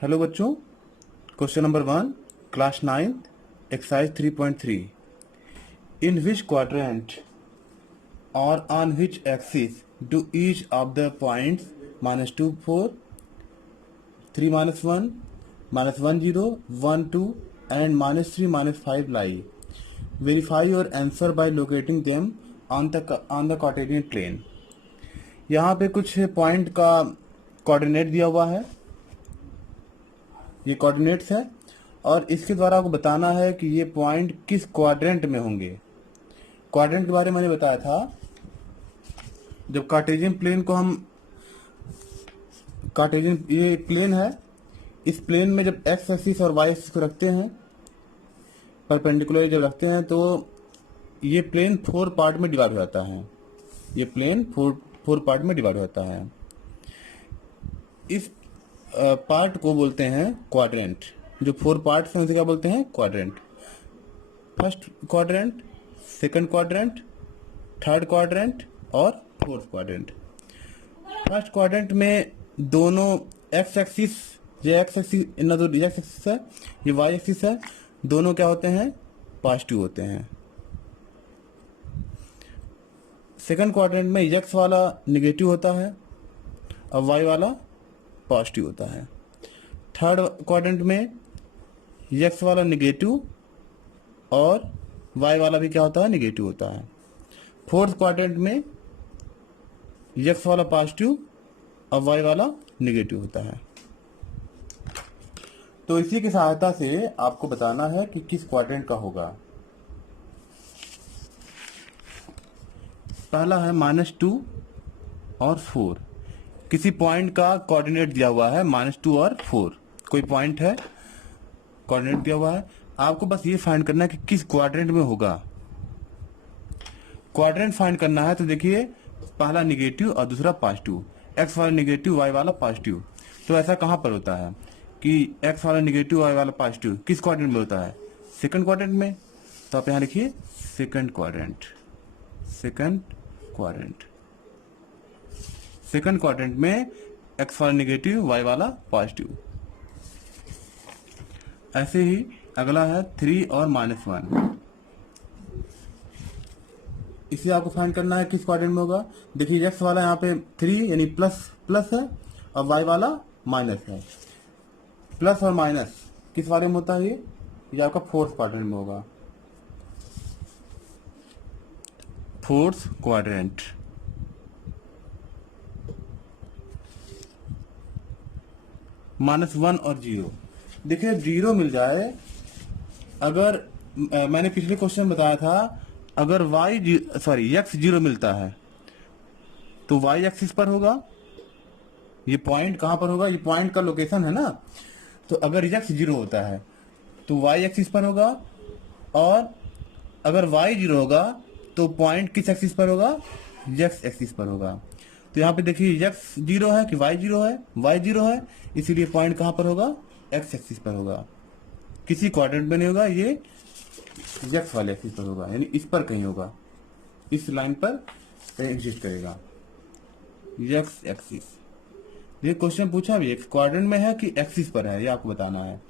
Hello बच्चों, question number 1, class 9th exercise 3.3। In which quadrant or on which axis do each of the points -2 4 3 -1 -1 0 1 2 and -3 -5 lie. Verify your answer by locating them on the Cartesian plane. यहाँ पे कुछ point का coordinate दिया हुआ है, ये coordinates है और इसके द्वारा आपको बताना है कि ये पॉइंट किस क्वाड्रेंट में होंगे। क्वाड्रेंट के बारे में मैंने बताया था, जब कार्टेशियन प्लेन को हम ये प्लेन है, इस प्लेन में जब एक्स एक्सिस और वाई एक्सिस को रखते हैं, परपेंडिकुलर जब रखते हैं, तो ये प्लेन 4 पार्ट में डिवाइड हो जाता है। ये प्लेन 4 पार्ट में डिवाइड होता है। इस पार्ट को बोलते हैं क्वाड्रेंट। जो 4 पार्ट्स हैं उसे क्या बोलते हैं? Quadrant. First quadrant, second quadrant, third quadrant और फोर्थ क्वाड्रेंट। फर्स्ट क्वाड्रेंट में दोनों एक्स एक्सिस, ये एक्स एक्सिस ना, तो एक्स एक्सिस है, ये वाई एक्सिस है, दोनों क्या होते हैं? पॉजिटिव होते हैं। सेकंड क्वाड्रेंट में एक्स वाला निगेटिव होता है और वाई वाला पॉजिटिव होता है। थर्ड क्वाड्रेंट में एक्स वाला निगेटिव और वाई वाला भी क्या होता है? निगेटिव होता है। फोर्थ क्वाड्रेंट में एक्स वाला पॉजिटिव और वाई वाला निगेटिव होता है। तो इसी की सहायता से आपको बताना है कि किस क्वाड्रेंट का होगा। पहला है -2 और 4। किसी पॉइंट का कोऑर्डिनेट दिया हुआ है -2 और 4। कोई पॉइंट है, कोऑर्डिनेट दिया हुआ है, आपको बस ये फाइंड करना है कि किस क्वाड्रेंट में होगा। क्वाड्रेंट फाइंड करना है तो देखिए, पहला निगेटिव और दूसरा पॉजिटिव, एक्स वाला निगेटिव वाई वाला पॉजिटिव। तो ऐसा कहां पर होता है कि एक्स वाला निगेटिव वाई वाला पॉजिटिव किस क्वाड्रेंट में होता है? सेकंड क्वाड्रेंट में। तो आप यहां लिखिए second quadrant. Second quadrant, second quadrant में एक्स वाला निगेटिव वाई वाला पॉजिटिव। ऐसे ही अगला है 3 और -1। इसे आपको फाइंड करना है किस क्वाड्रेंट में होगा। देखिए, एक्स वाला यहाँ पे 3 यानी प्लस है और वाई वाला माइनस है। प्लस और माइनस किस वाले में होता है? ये आपका फोर्थ क्वाड्रेंट में होगा। Fourth quadrant. -1 और 0। देखिए, 0 मिल जाए अगर मैंने पिछले क्वेश्चन बताया था, अगर एक्स 0 मिलता है तो वाई एक्सिस पर होगा। ये पॉइंट कहां पर होगा? ये पॉइंट का लोकेशन है ना। तो अगर एक्स 0 होता है तो वाई एक्सिस पर होगा, और अगर वाई 0 होगा तो पॉइंट किस एक्सिस पर होगा? एक्स एक्सिस पर होगा। तो यहाँ पे देखिए, एक्स 0 है कि वाई 0 है? वाई 0 है, इसीलिए पॉइंट कहां पर होगा? एक्स एक्सिस पर होगा। किसी क्वाड्रेंट में नहीं होगा, ये एक्स वाले एक्सिस पर होगा, यानी इस पर कहीं होगा, इस लाइन पर एग्जिस्ट करेगा एक्स एक्सिस। ये क्वेश्चन पूछा भी, क्वाड्रेंट में है कि एक्सिस पर है, ये आपको बताना है।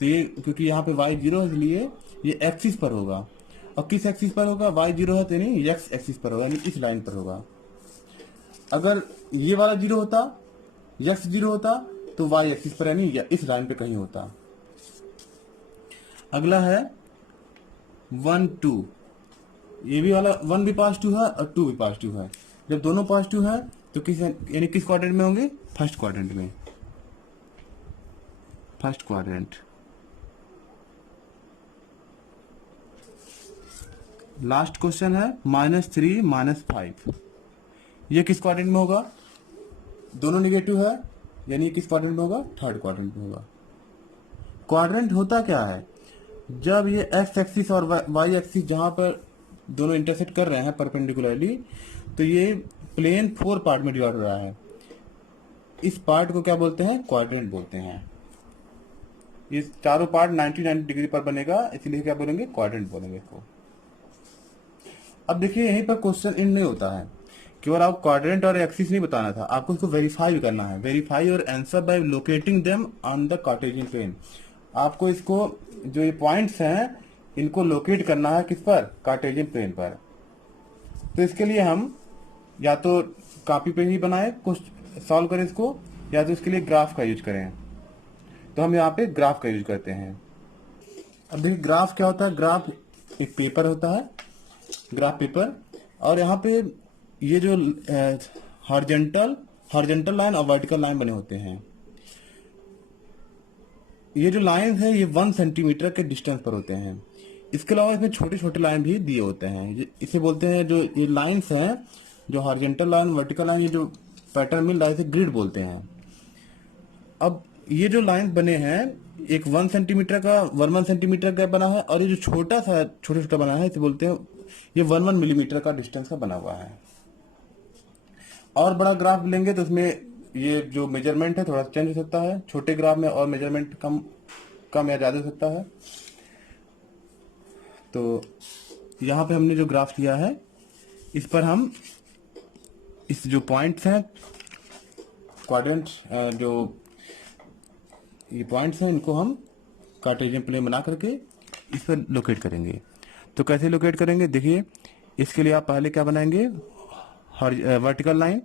तो ये क्योंकि यहाँ पे वाई 0 है, इसलिए ये एक्सिस पर होगा। और किस एक्सिस पर होगा? वाई 0 है तो यानी एक्स एक्सिस पर होगा, यानी इस लाइन पर होगा। अगर ये वाला 0 होता, एक्स 0 होता, तो वाई एक्सिस पर यानी इस लाइन पे कहीं होता। अगला है 1 2। ये भी वाला 1 भी पॉजिटिव है और 2 भी पॉजिटिव है। जब दोनों पॉजिटिव है तो यानी किस क्वाड्रेंट में होंगे? फर्स्ट क्वाड्रेंट में। First quadrant. लास्ट क्वेश्चन है -3 -5। ये किस क्वाड्रेंट में होगा? दोनों निगेटिव है, यानी किस क्वाड्रेंट में होगा? थर्ड क्वाड्रेंट में होगा। क्वाड्रेंट होता क्या है? जब ये एक्स एक्सिस और वाई एक्सिस जहां पर दोनों इंटरसेक्ट कर रहे हैं परपेंडिकुलरली, तो ये प्लेन 4 पार्ट में डिवाइड हो रहा है। इस पार्ट को क्या बोलते हैं? क्वाड्रेंट बोलते हैं। ये चारों पार्ट 90 डिग्री पर बनेगा, इसलिए क्या बोलेंगे? क्वाड्रेंट बोलेंगे इसको। अब देखिए, यहीं पर क्वेश्चन इन नहीं होता है केवल आपको क्वाड्रेंट और एक्सिस नहीं बताना था, आपको इसको वेरीफाई भी करना है। वेरीफाई और answer by locating them on the Cartesian plane. आपको इसको जो ये पॉइंट्स हैं इनको लोकेट करना है किस पर, कार्टेशियन प्लेन पर। तो इसके लिए हम या तो कॉपी पे ही बनाए कुछ सॉल्व करें इसको, या तो इसके लिए ग्राफ का यूज करें। तो हम यहाँ पे ग्राफ का यूज करते हैं। अब देखिए ग्राफ क्या होता है, ग्राफ एक पेपर होता है, ग्राफ पेपर, और यहाँ पे ये जो हॉरिजॉन्टल लाइन और वर्टिकल लाइन बने होते हैं। ये जो लाइन है ये 1 सेंटीमीटर के डिस्टेंस पर होते हैं। इसके अलावा इसमें छोटे छोटे लाइन भी दिए होते हैं, इसे बोलते हैं, जो ये लाइंस हैं, जो हॉरिजॉन्टल लाइन वर्टिकल लाइन, ये जो पैटर्न मिल रहा है इसे ग्रिड बोलते हैं। अब ये जो लाइन बने हैं एक 1 सेंटीमीटर का 1 सेंटीमीटर का बना है, और ये जो छोटा सा छोटा छोटा बना है इसे बोलते हैं, ये 1 मिलीमीटर का डिस्टेंस का बना हुआ है। और बड़ा ग्राफ लेंगे तो उसमें ये जो मेजरमेंट है थोड़ा चेंज हो सकता है, छोटे ग्राफ में और मेजरमेंट कम या ज्यादा हो सकता है। तो यहाँ पे हमने जो ग्राफ लिया है इस पर हम इस जो पॉइंट्स हैं क्वाड्रेंट, जो ये पॉइंट्स हैं इनको हम कार्टेशियन प्लेन बना करके इस पर लोकेट करेंगे। तो कैसे लोकेट करेंगे, देखिए इसके लिए आप पहले क्या बनाएंगे, वर्टिकल लाइन,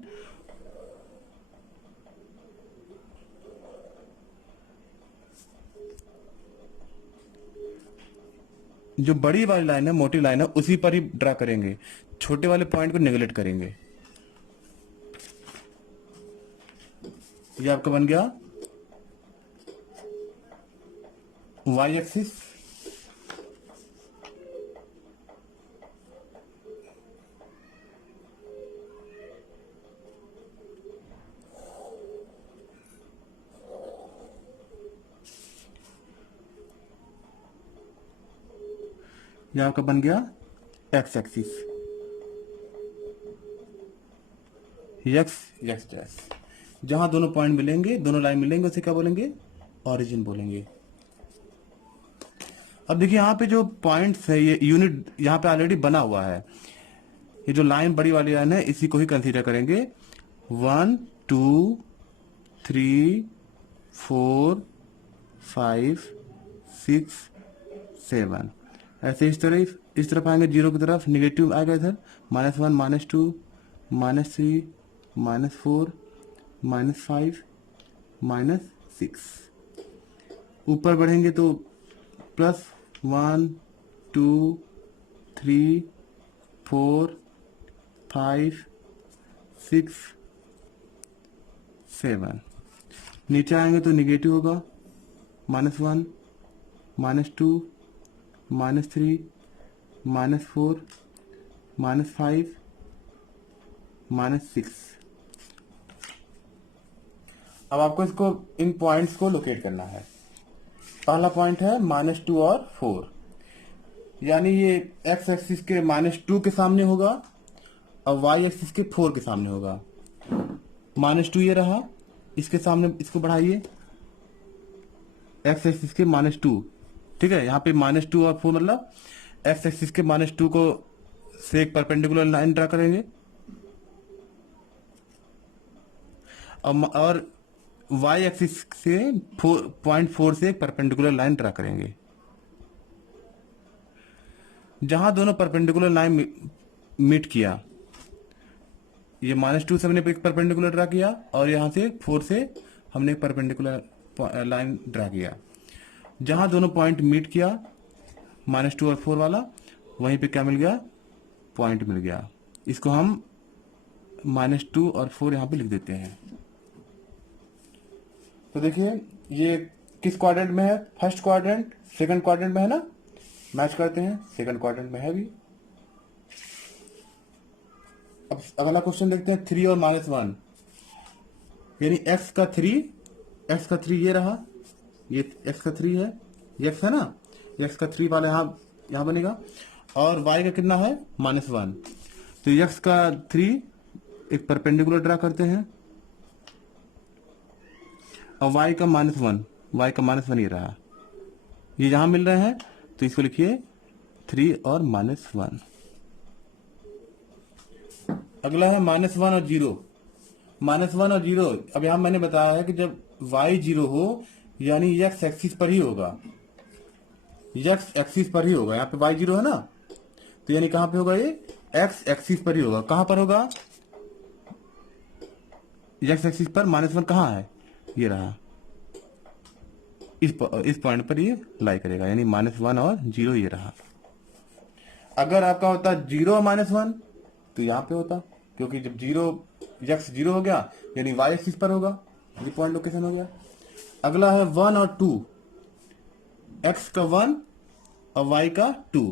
जो बड़ी वाली लाइन है, मोटी लाइन है, उसी पर ही ड्रा करेंगे, छोटे वाले पॉइंट को नेगलेक्ट करेंगे। ये आपका बन गया वाई एक्सिस, यह आपका बन गया x axis, x x dash. जहां दोनों पॉइंट मिलेंगे, दोनों लाइन मिलेंगे, उसे क्या बोलेंगे, ओरिजिन बोलेंगे। अब देखिए यहाँ पे जो पॉइंट्स है ये यूनिट यहाँ पे ऑलरेडी बना हुआ है। ये जो लाइन बड़ी वाली लाइन है इसी को ही कंसीडर करेंगे। 1 2 3 4 5 6 7, ऐसे इस तरफ आएंगे, जीरो की तरफ निगेटिव आएगा इधर, -1 -2 -3 -4 -5 -6। ऊपर बढ़ेंगे तो +1 2 3 4 5 6 7। नीचे आएंगे तो निगेटिव होगा, -1 -2 -3 -4 -5 -6। अब आपको इसको इन पॉइंट्स को लोकेट करना है। पहला पॉइंट है -2 और 4, यानी ये एक्स एक्सिस के -2 के सामने होगा और वाई एक्सिस के 4 के सामने होगा। -2 ये रहा, इसके सामने इसको बढ़ाइए, एक्स एक्सिस के -2, ठीक है। यहाँ पे -2 और 4 मतलब एक्स एक्सिस के -2 को से एक परपेंडिकुलर लाइन ड्रा करेंगे, और वाई एक्सिस से 4.4 से एक परपेंडिकुलर लाइन ड्रा करेंगे। जहां दोनों परपेंडिकुलर लाइन मीट किया, ये -2 से हमने एक परपेंडिकुलर ड्रा किया और यहां से 4 से हमने एक परपेंडिकुलर लाइन ड्रा किया। जहां दोनों पॉइंट मीट किया, -2 और 4 वाला, वहीं पे क्या मिल गया, पॉइंट मिल गया। इसको हम -2 और 4 यहां पे लिख देते हैं। तो देखिए ये किस क्वाड्रेंट में है, फर्स्ट क्वाड्रेंट, सेकंड क्वाड्रेंट में है ना, मैच करते हैं, सेकंड क्वाड्रेंट में है भी। अब अगला क्वेश्चन देखते हैं, 3 और -1, यानी x का 3 ये रहा, ये x का 3 है, ये x है ना, x का 3 वाला यहाँ बनेगा, और y का कितना है, -1। तो x का 3 एक परपेंडिकुलर ड्रा करते हैं, और y का -1 ये रहा, ये यहां मिल रहे हैं, तो इसको लिखिए 3 और -1। अगला है -1 और 0। -1 और 0, अब यहां मैंने बताया है कि जब y 0 हो यानी x एक्सिस पर ही होगा, x एक्सिस पर ही होगा। यहाँ पे y 0 है ना, तो यानी कहां पे होगा ये, x एक्सिस पर ही होगा। कहां पर होगा, x एक्सिस पर। -1 कहाँ है, ये रहा, इस पॉइंट पर ये लाई करेगा, यानी -1 और 0 ये रहा। अगर आपका होता 0 और -1 तो यहाँ पे होता, क्योंकि जब x 0 हो गया यानी y एक्सिस पर होगा, ये पॉइंट लोकेशन हो गया। अगला है 1 और 2, x का 1 और y का 2।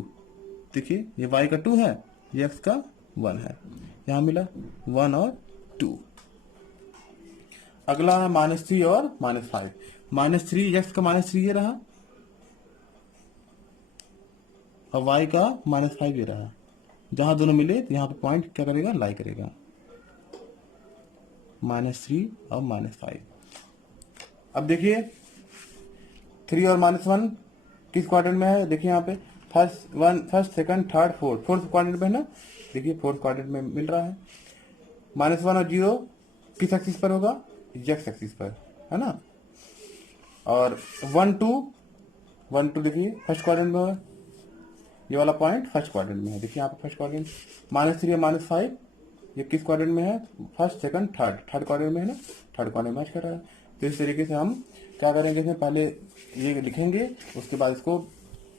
देखिए ये y का 2 है, ये x का 1 है, यहां मिला 1 और 2। अगला है -3 और -5। -3, x का -3 ये रहा और y का -5 ये रहा। जहां दोनों मिले तो यहां पे पॉइंट क्या करेगा, लाई करेगा, -3 और -5। अब देखिए 3 और -1 किस क्वाड्रेंट में है, देखिए यहाँ पे first second third fourth quadrant में है ना। देखिए फोर्थ क्वाड्रेंट में मिल रहा है। -1 और 0 किस एक्सिस पर होगा, x एक्सिस पर, है ना। और 1 2 देखिए फर्स्ट क्वाड्रेंट में है, ये वाला पॉइंट फर्स्ट क्वाड्रेंट में है। देखिए यहाँ पे फर्स्ट क्वाड्रेंट। -3 और -5 ये किस क्वाड्रेंट में है, फर्स्ट सेकंड थर्ड क्वाड्रेंट में है ना, थर्ड क्वाड्रेंट मैच कर रहा है। तो इस तरीके से हम क्या करेंगे, इसमें पहले ये लिखेंगे, उसके बाद इसको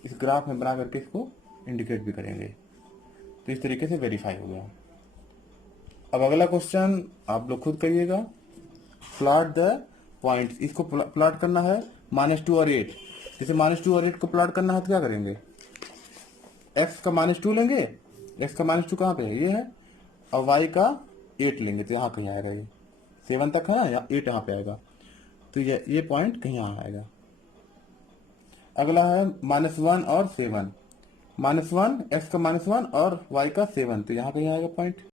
इस ग्राफ में बना करके इसको इंडिकेट भी करेंगे। तो इस तरीके से वेरीफाई हो गया। अब अगला क्वेश्चन आप लोग खुद करिएगा। प्लॉट द पॉइंट्स, इसको प्लॉट करना है -2 और 8। जैसे -2 और 8 को प्लॉट करना है तो क्या करेंगे, x का -2 लेंगे, x का -2 कहाँ पे है, ये है, और y का 8 लेंगे तो यहाँ कहीं आएगा, ये 7 तक है ना, या 8 यहाँ पे आएगा, तो ये पॉइंट कहीं यहाँ आएगा। अगला है -1 और 7। -1 x का -1 और y का 7, तो यहाँ कहीं आएगा पॉइंट।